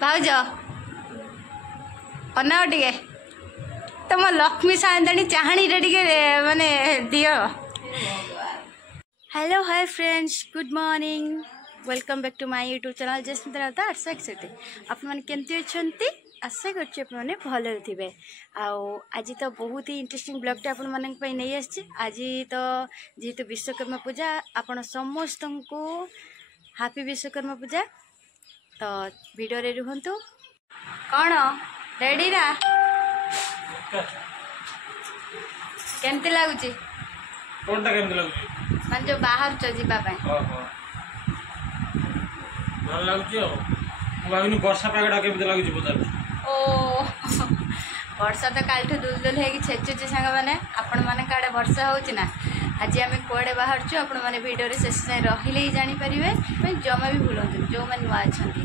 भाउज अना टे तुम लक्ष्मी सायंताणी चाहाणी टे माने दियो। Hello hi friends, good morning, welcome back to my YouTube channel Jasmita Raut arts एक्सिटी। आपन केमती अच्छंती आशा करछि आपन भले थिबे। आज तो बहुत ही इंटरेस्टिंग ब्लॉगटे आपण मानन पई नै आछि। आज तो जेहेतु विश्वकर्मा पूजा आपण समस्त को हैप्पी विश्वकर्मा पूजा। तो वीडियो रे रुहंतु। कौन रेडी ना केमती लागुची कोनटा केमती लागुची मान जो बाहर छ जीवा पय भल लागुची। भाविनु वर्षा पागडा केमती लागुची पचार। ओ वर्षा तो काल ठू दुलदुल है कि छेचुची सांग माने आपण माने काडे वर्षा होची ना। आज आम कुआडे बाहर छु आपण माने वीडियो रे शेष जाय रहिले ही जानि परिबे। जमा भी भूलंतु जो माने नुआ छथि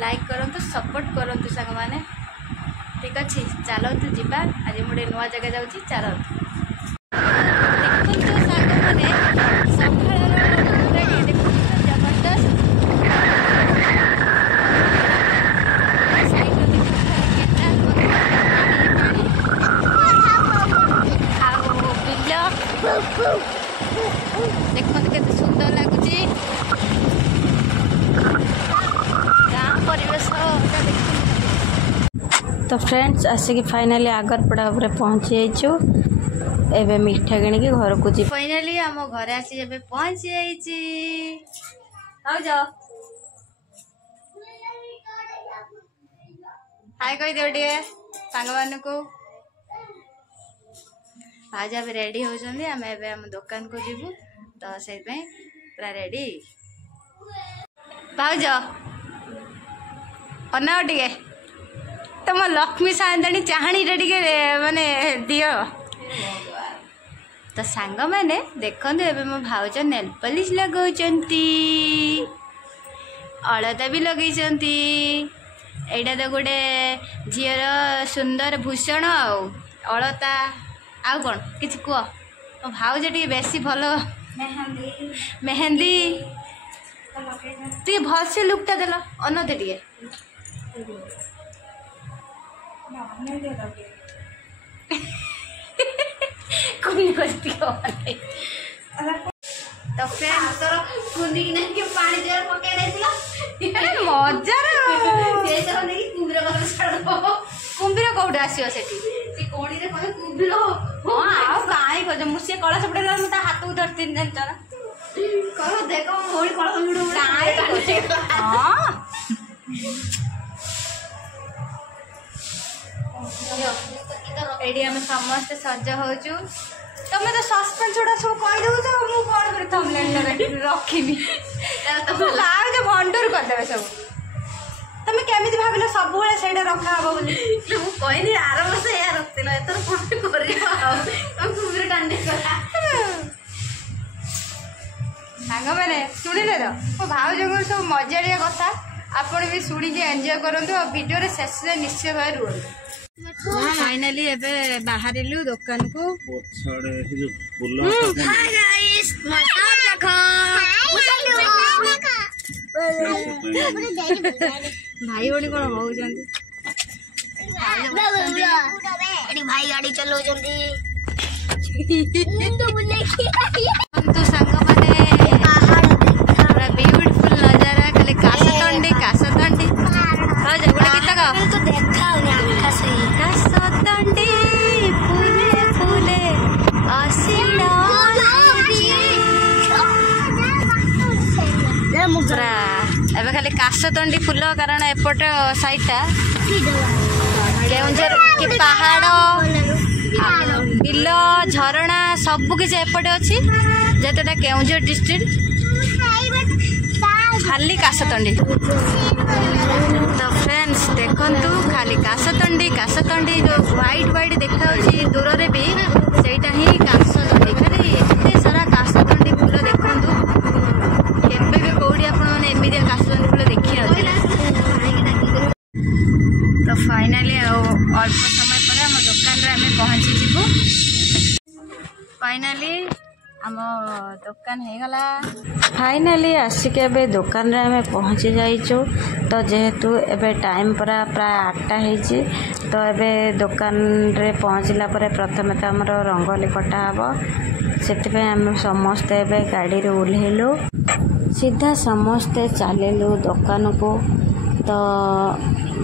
लाइक करंतु सपोर्ट करंतु सांग माने। ठीक अच्छे चलतु जीवा। आज मुझे नुआ जगह जाऊँगी चलतु। देखो सांग मैंने सकाल देखो जबरदस्त देखते केते सुंदर लगुच गाँव परिवेश। तो फ्रेंड्स आसिक फाइनाली आगरपड़ा पहुँची जाइछु। एबे मिठा किणिकी घर को जी फाइनाली आम घर आसी एबे पहुँची जाइछि। जाओ हाय कह दियो टे सांग मान को। आज अब रेडी होचंदी आम एबे आम दुकान को जीवु। तो से पूरा रेडी भाउज अना टे तुम लक्ष्मी सायंताणी चाहाणी टे माने दियो। तो सांग मैंने देखते एबे मो भाउज नेल पॉलिश लगौचंती, अलता भी लगैचंती। एटा तो गोटे झीर सुंदर भूषण अलता आउ कौन किसी कह। मो भाउज टे बेसी भल मेहंदी टे भल से लुकटा देल अनते टे तो फ्रेंड्स तोर कुंदी कि नहीं पानी जर पके देथिला मजा रे ये सब नहीं कुंभीर कथा छाड़ दो। कुंभीर कोड आसीओ सेठी से कोणी रे कोन कुंभीर हां आ काई को मुसे कळा सपडे ला मता हाथ उधर तीन दिन चला कहो देखो मोड़ी कळा मुडो काई को हां एडी हम समस्त सज होचु। तुम तो सस्पेंस उड़ा सब कह दउ मु कौन कर थंबनेल रखिनी तुम भाव जो भंडूर कर देबे सब। तुम केमिति भाबिलो सब बेले सेडा रखा हबो बोली मु कहनी आर वर्ष या रखतिला एतर कोन करिबा हम कुबरे टांडे करा। सांग माने सुनिले तो मो भाव जो सब मजाड़िया कथा आपण भी शुणी के एंजॉय करंतु और वीडियो रे शेष रे निश्चय भाई रुहंतु। फाइनली एबे बाहरिलु दुकान को। हाय गाइस मसाज देखो भाई बड़ी कोन होउजंती भाई गाड़ी चलाउजंती तो संग माने पूरा ब्यूटीफुल नजारा खाली कासतंडी हो जा गोटे गीत गा तो देखाउनी आंखा से कासतंडी फूले फूले आसीना पूरा एबे खाली कासतंडी फूल कारण एपट साइडटा केउंझर कि पहाड़ बिल झरणा सब किसी एपटे अच्छी जेतेटा केउंझर डिस्ट्रिक्ट खाली कासतंडी। तो फ्रेंड्स देखंतु खाली कासतंडी जो व्हाइट देखा दूर रे भी सेटा ही कासतंडी खाली एते सारा कासतंडी फूल देखंतु। केबे भी कोडी आपण माने एमिदिया कासतंडी फूल देखि नथिले। तो फाइनली अल्प समय पर हम दुकान रे हमें पहुंची जीवु। फाइनली आम दुकान हो गला फाइनाली आसिक ए दुकान रे आम पहुँची जाइचु। तो जेहेतु एबे टाइम पूरा प्राय 8टा होइछि तो एबे दुकान रे पहुँचला परे प्रथमे तो आमर रंगोली कटा हब से आम समस्ते एबे गाड़ी रे ओह्लैलु सीधा समस्ते चलिलु दुकान को। तो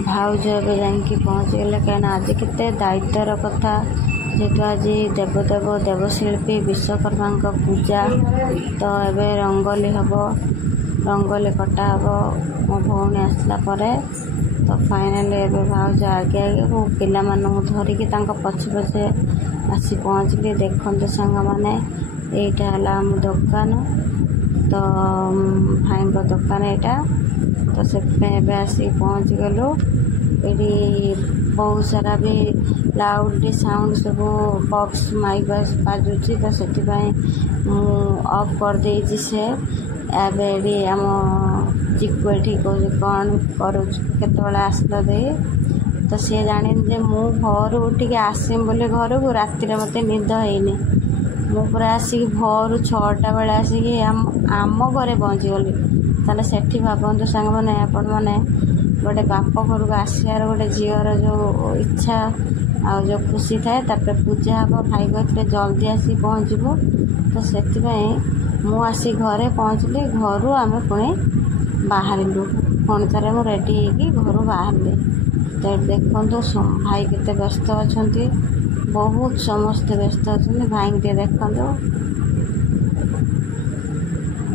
भाउज एबे जाइकी पहुँच गले कहीं आज केते दायित्वर कथा जेहेतु आज देवदेव देवशिल्पी विश्वकर्मा पूजा। तो एबे रंगोली हब रंगोली कटा हब मो भौणी आसला परे। तो फाइनाली एबे भाउज आगे आगे मो पिला मानू धरिकी पछे पछे आसी पहुँचली। देखते सांग मैंने यहीटा है आम दुकान। तो भाई दुकान यहाँ तो से आसिक पहुँच गलु। ये बहुत सारा भी लाउड साउंड सब बॉक्स माइक बाजुची तो से ऑफ कर देछि से एबे आम चिकु एठी कौन करूँ केतबेले आसलो दे। तो सी जानी जे मु घर उठिक आसमी बोले घर को राति मत निद हैनी मु पूरा आसिक भोर 6टा बेले आसिक आम घरे पहुँची गली। ताले सेठी भावतु सांग मैंने आपण मैंने गोटे बाप घर को आसार गोटे झीर जो इच्छा आ जो खुशी थाए तापर पूजा हम भाई कहते जल्दी आसी पहुँचबू। तो से मु आसी घरे पहुँचली। घर आम पुणी बाहरलु पुणी थे मुझे रेडी हो घर बाहरली। तो देखो भाई केते व्यस्त अच्छा बहुत समस्ते व्यस्त अच्छा भाई के देखो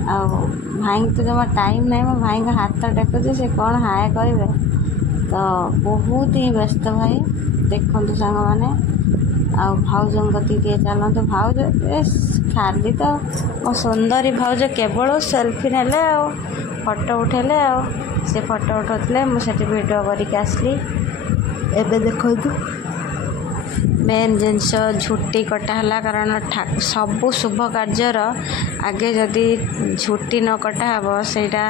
आ भाई तो जमा टाइम नहीं मो भाई का हाथ टेकुचे से कौन हाय करेंगे। तो बहुत ही व्यस्त भाई देखु सांग मैंने आ भाउज कति चलते भाउज खाली तो मो सुंदरी भाउज केवल सेल्फी नेले फोटो उठेले से फोटो उठाते मुझे वीडियो करके आसली। एबे देखो मेन जिनस झुटी कटाला कारण सबु शुभ कार्यर आगे जदि झुटी न कटा हब सेटा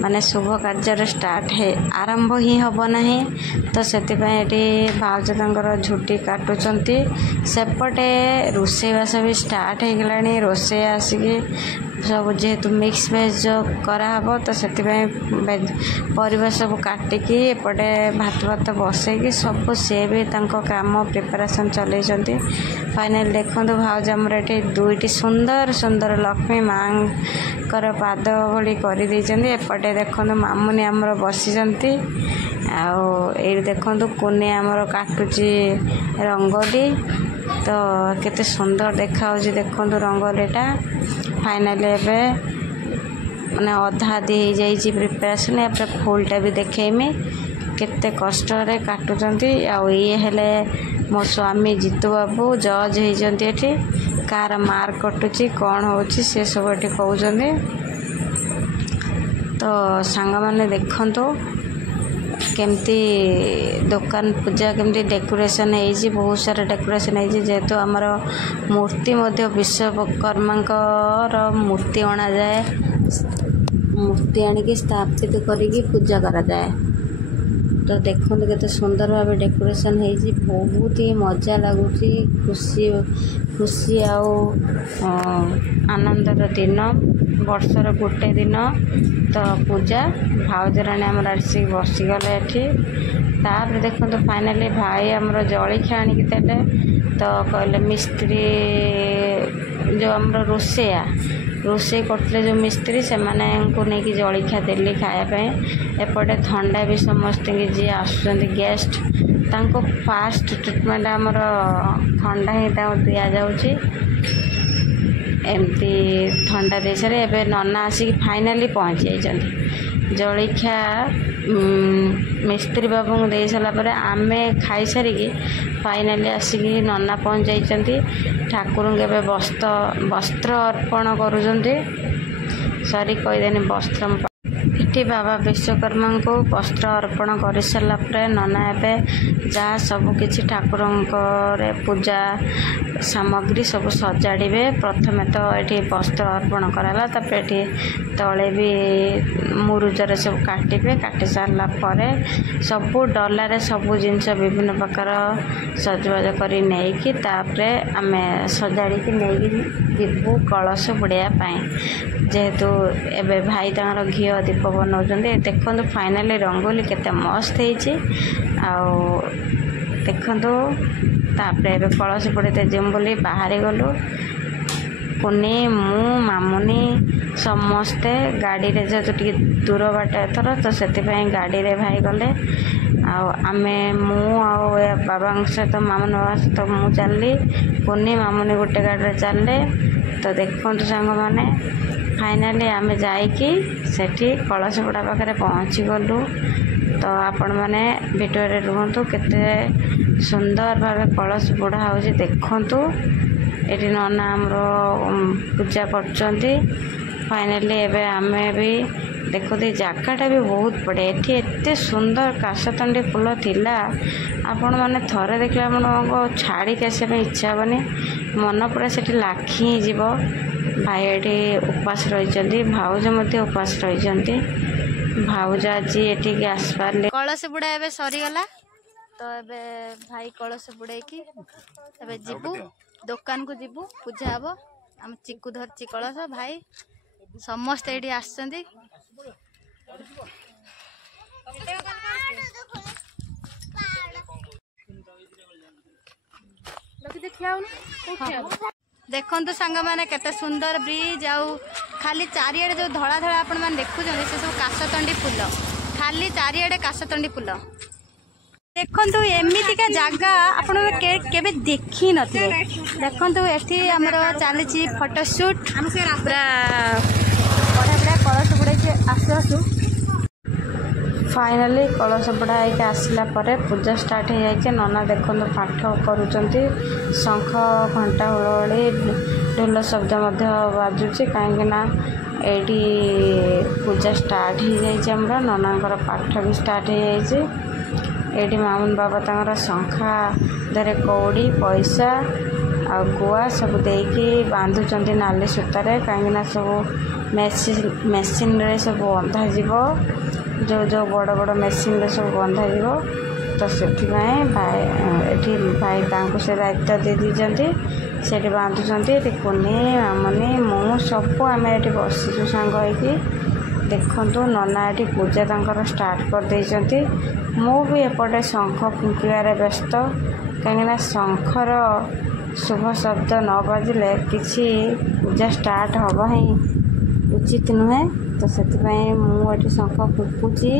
माने शुभ कार्यर स्टार्ट है आरंभ ही हब नहीं। तो से भाउज तंकर झुटी काटुचंती सेपटे रोषेईबास भी स्टार्ट हो गलानी। रोषे आसिकी सब जेहेतु मिक्स वेज जो कराहब तो से परिवा सब काटिकी एपटे भात भात बसैकी सब सी भी काम प्रिपेरेसन चलते। फाइनाल देखो भाउज आमर ये दुईटी सुंदर सुंदर लक्ष्मी माँ कर पाद भली करपटे देखो मामुनी आमर बसी देखो कुने आमर काटुची रंगोली। तो केते सुंदर देखा देखो रंगोलीटा फाइनाली एबे माने अधा दी जाइए प्रिपेरेसन या फुलटा भी देखेमी केते कष्ट रे काटुचंती। ये हेले मो स्वामी जीतू बाबू जज होती एठी कार मार कटुची कौन होची से सब एठी कहउचंती। तो सांग माने देखंतो केमती दुकान पूजा केमती डेकोरेशन है बहुत सारा डेकोरेशन है जेहेतु आमर मूर्ति विश्वकर्मा मूर्ति अणा जाए मूर्ति आणिकी स्थापित करिकी पूजा करा जाए। तो देखो केते सुंदर भाव डेकोरेशन है बहुत ही मजा लगुच खुशी खुशी आनंदर दिन वर्षर गोटे दिन। तो पूजा भाउज राणी आमर आसिक बसीगले एठी तापर देखो तो फाइनाली भाई आमर जलखिया आणिकी देले। तो कहले मिस्त्री जो आमर रोषेया रोषे करते जो मिस्त्री से माने को लेकिन जलखिया देली खायापे एपटे थंडा भी समस्त जी आसुँच गेस्ट तांको फास्ट ट्रिटमेंट आमर थंडा ही दि जाऊँगी एमती थंडा दे सारे एबे नना आसिक फाइनाली पहुँची जाइए जलखिया मिस्त्री बाबू को दे सारा पर आमे खाई सारिकी फाइनाली आसिक नना पहुँच जाइए ठाकुर के वस्त्र अर्पण करुँच सॉरी कहीदेनी वस्त्र इटी बाबा विश्वकर्मा को वस्त्र अर्पण कर सारा नना एवं जहाँ सबकि ठाकुर पूजा सामग्री सब सजाड़े प्रथमे तो ये वस्त्र अर्पण कराला तापर तले भी मुरुजर सब काटे काटी सारा पर सबू डलारे सबू जिनस विभिन्न प्रकार सजबाज कर आम सजाड़ी नहीं जीवु कलश बुड़ाई जेहेतु एबे भाई तर घी दीप बनाऊँ देखो फाइनाली रंगोली केते मस्त होती देखु तापर ए कलश बुड़े जिम बोली बाहरी गलु कुनी मु मामुनी समस्ते गाड़ी रे जो टी दूर बाट एथर तो से गाड़ी रे भाई गले आमे मु बाबा सहित मामुन बाबा सहित मु चलली कुनी मामुनी गोटे गाड़ी चलले तो देखो सांग मैंने फाइनाली आम जाइकी सेठी कलश बुड़ा पाखे पहुँची गलु तो आपण मैंने वीडियो रे रुहतु केते सुंदर भाव कलश बुड़ा हो देखु ये नना आमर पूजा करचंती फाइनाली एबे आमे भी देखो जगटा भी बहुत बढ़िया एटी एते सुंदर काशतंडी फूल थिला आपण माने थरे देखले आपण छाड़ी के आसे इच्छा हेनी मन पूरा सेठी लाखी जीव भाई एटी उपास रही भाउज मध्य उपास रही भाउज आज एटी गैस पार्ले कलश बुड़ा एबे सरीगला तो एबे भाई कलश बुड़ाई एबे जीवु दुकान को जीवु पूजा हम आम चिकु धरची कलश भाई समस्त ये आसचंदी देखु सांग मैंने केते सुंदर ब्रिज आउ खाली चारिआडे जो धड़ा धड़ा आपण मैंने देखुं से सब काशतंडी फूल खाली चारिआडे काशतंडी फूल देखु एमतीका जगह आपण केबे देखी नथिबे देखु एठी हमर चली फोटोशूट पूरा बड़ा बड़ा कलश बुड़ाई आसु फाइनाली कलश बुड़ाई आसला परे पूजा स्टार्ट हो जाए नना देखो पाठ करुँच शंख घंटा हुलहुली ढोल शब्द बाजुची कहीं एटी पूजा स्टार्ट हो जाए ननांकर पाठ भी स्टार्ट हो जाए ये मामुन बाबा तर शंखा धरे कौड़ी पैसा आ गुआ सब देकी बांधुचंती नाली सूतार कहीं सब मेसीन रे सब बंधा जो जो बड़ बड़ मेसीन रे सब बंधा तो से भाई भाई से दायित्व दे दीजंती से बांधुचंती कुनी मामुनी मु सब आम ये बसीचु सांग होगी देखु नना ये पूजा तंकर स्टार्ट कर देइचंती मु भी एपटे शंख फुंकिबार व्यस्त कहीं शंखर शुभ शब्द न बाजिले किसी पूजा स्टार्ट हब ही उचित नुहे तो से मुझे शंख फुंकुची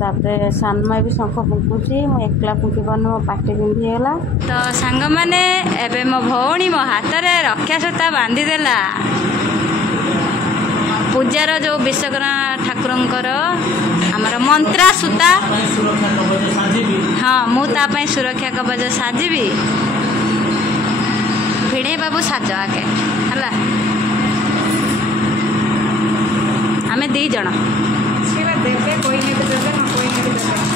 तापर सानमा भी शंख फुंकुची मु एकला फुंकी पार मो पाटी बिंधीगला तो सांग मैंने एबे मो भौणी मो हाथ रे रक्षा सूता बांधी देला पूजार जो विश्वकर्मा ठाकुरंकर आमर मंत्रा सूता हाँ मुझे सुरक्षा कवच साजिबी भिड़े बाबू साज आगे है आम दी जन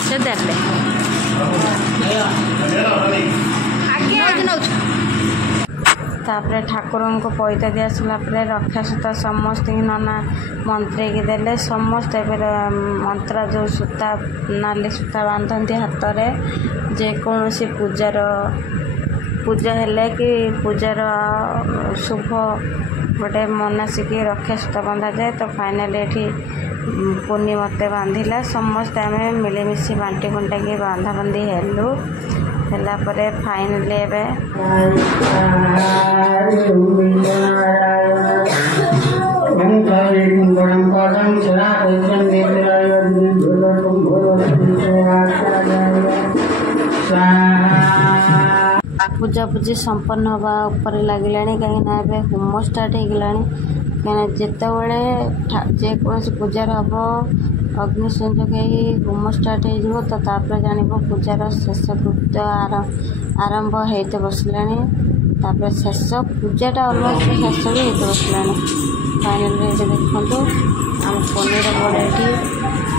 से देले तापर ठाकुर को पैता दी आसला रक्षा सूता समस्त नना मंत्री की देले समस्त मंत्रा जो सूता नाली सूता बांधती हाथ में जेकोसी पूजार पूजा हेले कि पूजार शुभ गोटे मनासिक रक्षा सूता बांधा जाए तो फाइनाली ये पुनी मत बांधिला समस्त आम मिलमिशि बांटी बुंटा कि बांधा बांधी हेलु हेलापर फाइनाली एबे पूजा पूजी संपन्न हवा ऊपर लगे कहीं होम स्टार्ट होगा कहीं जितेबले जेकोसी पूजार हम अग्नि संयोग होम स्टार्ट हो तो तापर जान पूजार शेष कृत्य आरंभ होते बसला शेष पूजाटा अलमोस्ट शेष भी होते बसला फाइनाली ये देखो आम पनीर बड़े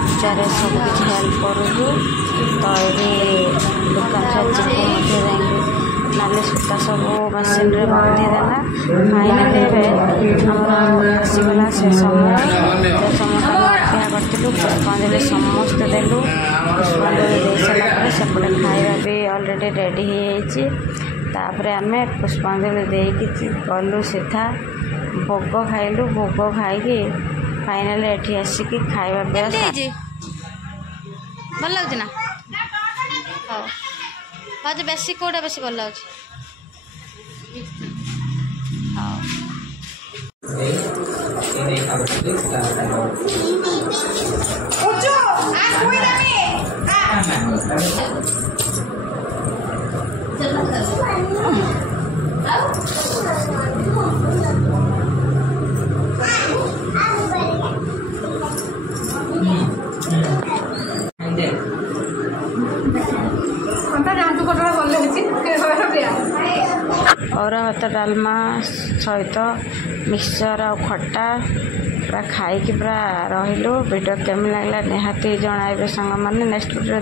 पूजार सब किसी हेल्प करूँ तो ये दुकान नाली ଖାଲି ସୂତା ସବୁ ମେସିନ୍ରେ ବାନ୍ଧିଦେଲା। ଫାଇନାଲି ଏବେ ଆମର ଆସିଗଲା ସେ ସମୟ ଅପେକ୍ଷା କରିଥିଲୁ। ପୁଷ୍ପାଞ୍ଜଳି ସମସ୍ତେ ଦେଲୁ। ପୁଷ୍ପାଞ୍ଜଳି ଦେଇସାରିଲା ପରେ ସେପଟେ ଖାଇବା ବି ଅଲରେଡ଼ି ରେଡ଼ି ହେଇଯାଇଛି। ତାପରେ ଆମେ ପୁଷ୍ପାଞ୍ଜଳି ଦେଇକି ଗଲୁ ସିଧା ଭୋଗ ଖାଇଲୁ। ଭୋଗ ଖାଇକି ଫାଇନାଲି ଏଠି ଆସିକି ଖାଇବା ପିଇବା ଭଲ ଲାଗୁଛି ନା? ହଉ ଭାଉଜ ବେଶୀ କେଉଁଟା ବେଶୀ ଭଲ ଲାଗୁଛି? ହଉ ଅରୁଆ ଭାତ ଡାଲମା ସହିତ ମିକ୍ସଚର ଆଉ ଖଟା ପୁରା ଖାଇକି ପୁରା ରହିଲୁ। ଭିଡ଼ିଓ କେମିତି ଲାଗିଲା ନିହାତି ଜଣାଇବେ ସାଙ୍ଗମାନେ। Next video